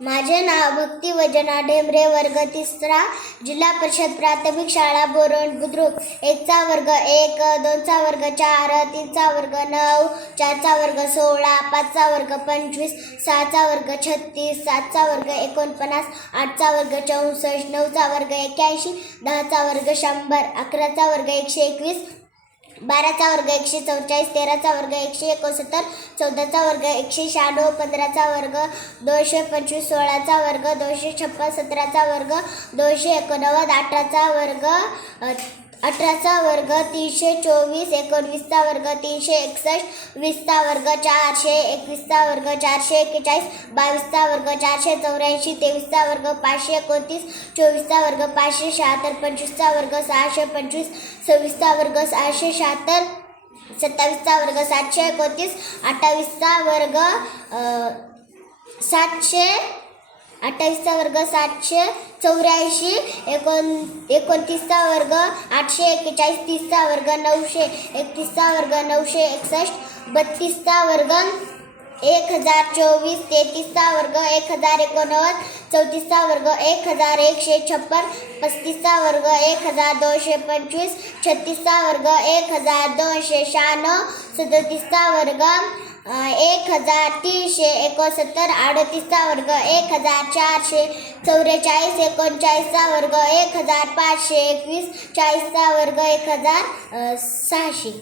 माझे नाव भक्ती वजना ढेमरे, वर्ग 3, जिल्हा परिषद प्राथमिक शाळा बोरवण बुद्रुक. 1चा वर्ग 1, 2चा वर्ग 4, 3चा वर्ग 9, 4चा वर्ग 16, 5चा वर्ग 25, 6चा वर्ग 36, 7चा वर्ग 49, 8चा वर्ग 64, 9चा वर्ग 81, 10चा वर्ग 100, 11चा वर्ग 121, 12चा वर्ग 144, 13चा वर्ग 169, 14चा वर्ग 196, 15चा वर्ग 225, 16चा वर्ग 256, 17चा वर्ग 289, 18चा वर्ग 324, 19चा वर्ग 361, 20चा वर्ग 400, 21चा वर्ग 441, 22चा वर्ग 484, 23चा वर्ग 529, 24चा वर्ग 576, 25चा वर्ग 625, 26चा वर्ग 676, 27चा वर्ग 729, 28चा वर्ग 784, 29चा वर्ग 841, 30चा वर्ग 900, 31चा वर्ग 961, 32चा वर्ग 1024, 33चा वर्ग 1089, 34चा वर्ग 1156, 35चा वर्ग 1225, 36चा वर्ग 1296, 37चा वर्ग 1369, 38चा वर्ग 1444, 39चा वर्ग 1521, 40चा वर्ग 1600.